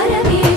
Para mí.